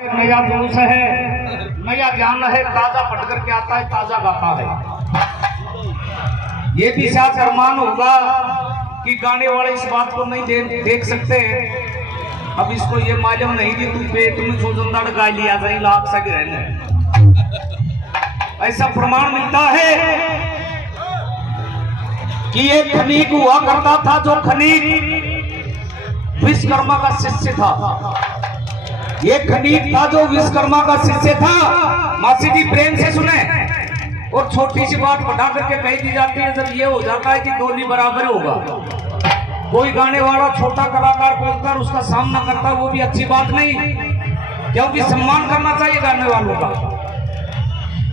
नया जुलूस है, नया ज्ञान है, ताजा पढ़ करके आता है, ताजा गाता है। ये भी शायद अरमान होगा कि गाने वाले इस बात को नहीं देख सकते। अब इसको ये मालूम नहीं कि तू पेट में सोजंदाड़ गा लिया था लाख से रहने, ऐसा प्रमाण मिलता है कि ये खनीक हुआ करता था, जो खनीक विश्वकर्मा का शिष्य था। ये खनीक था जो विश्वकर्मा का शिष्य था। मासी जी प्रेम से सुने, और छोटी सी बात बढ़ा करके कह दी जाती है, जब ये हो जाता है कि दोनों बराबर होगा। कोई गाने वाला छोटा कलाकार बोलकर उसका सामना करता, वो भी अच्छी बात नहीं, क्योंकि सम्मान करना चाहिए गाने वालों का।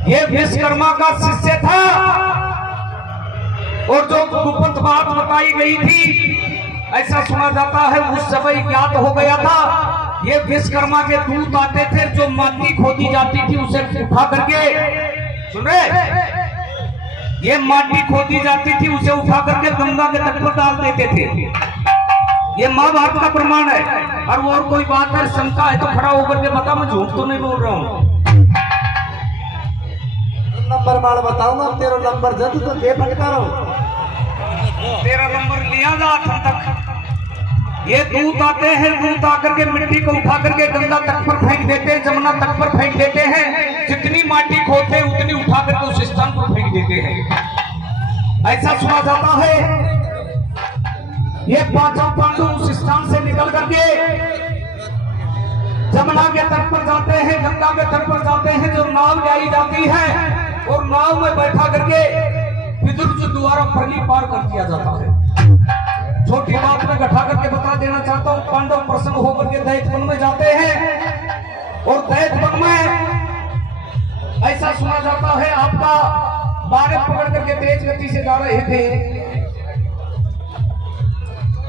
ये विश्वकर्मा का शिष्य था, और जो गुप्त बात बताई गई थी, ऐसा सुना जाता है उस समय ज्ञात हो गया था। ये विश्वकर्मा के दूत आते थे, जो माटी खोदी जाती थी उसे उठा करके, सुन रहे, ये माटी खोदी जाती थी उसे उठा करके गंगा के तट पर डाल देते थे। ये महाभारत का प्रमाण है। और कोई बात है, शंका है तो खड़ा होकर के बता, मैं झूठ तो नहीं बोल रहा हूँ। नंबर माल बताऊंगा, तेरा नंबर जब तो दे फटका रहा हूं। तेरा नंबर लिया जा तक। ये दूत आते हैं, दूत आकर के मिट्टी को उठा करके गंगा तट पर फेंक देते हैं, जमुना तट पर फेंक देते हैं। जितनी माटी खोदते हैं उतनी उठा करके उस स्थान पर फेंक देते हैं। ऐसा सुना जाता है। ये पांचों पांडु उस स्थान से निकल करके जमुना के तट पर जाते हैं, गंगा के तट पर जाते हैं, जो नाव लाई जाती है, और नाव में बैठा करके विदुर जी द्वारा प्रली पार कर दिया जाता है। छोटी बात में गठा करके बता देना चाहता हूँ, पांडव प्रसन्न होकर के दैत्य वन में जाते हैं, और दैत्य वन में ऐसा सुना जाता है, आपका बारे पकड़ करके तेज गति से जा रहे थे।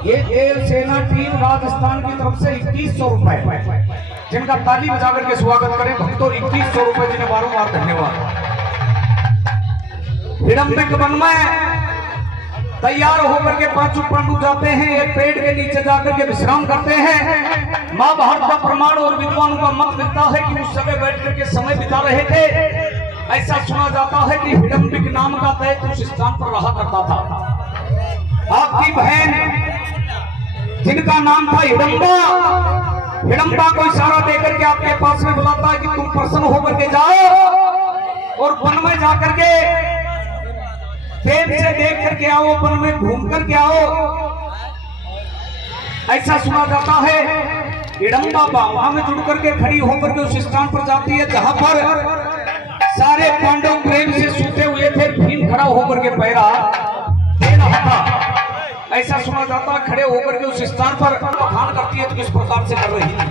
ये देव सेना टीम राजस्थान की तरफ से 2100 रुपए, जिनका ताली बजा करके स्वागत करें भक्तों। 2100 रुपए, जिन्हें बारंबार धन्यवाद। हिडम्बिक वन में तैयार होकर के पांचों पांडु जाते हैं, एक पेड़ के नीचे जाकर के विश्राम करते हैं। महाभारत का प्रमाण और विद्वानों का मत मिलता है कि उस समय बैठ करके समय बिता रहे थे। ऐसा सुना जाता है कि हिडम्बिक नाम का दैत्य उस स्थान पर रहा करता था। आपकी बहन जिनका नाम था हिडम्बा, हिडम्बा को इशारा देकर के आपके पास में बुलाता है कि तुम प्रसन्न होकर के जाओ, और वन में जाकर के प्रेम से देख करके आओ, वन में घूम करके आओ। ऐसा सुना जाता है। हिडम्बा वहां में जुड़ करके खड़ी होकर के उस स्थान पर जाती है जहां पर सारे पांडव प्रेम से सूते हुए थे। भीम खड़ा होकर के पैरा दे रहा था। ऐसा सुना जाता है, खड़े होकर के उस स्थान पर बखान करती है तो किस प्रकार से कर रही है।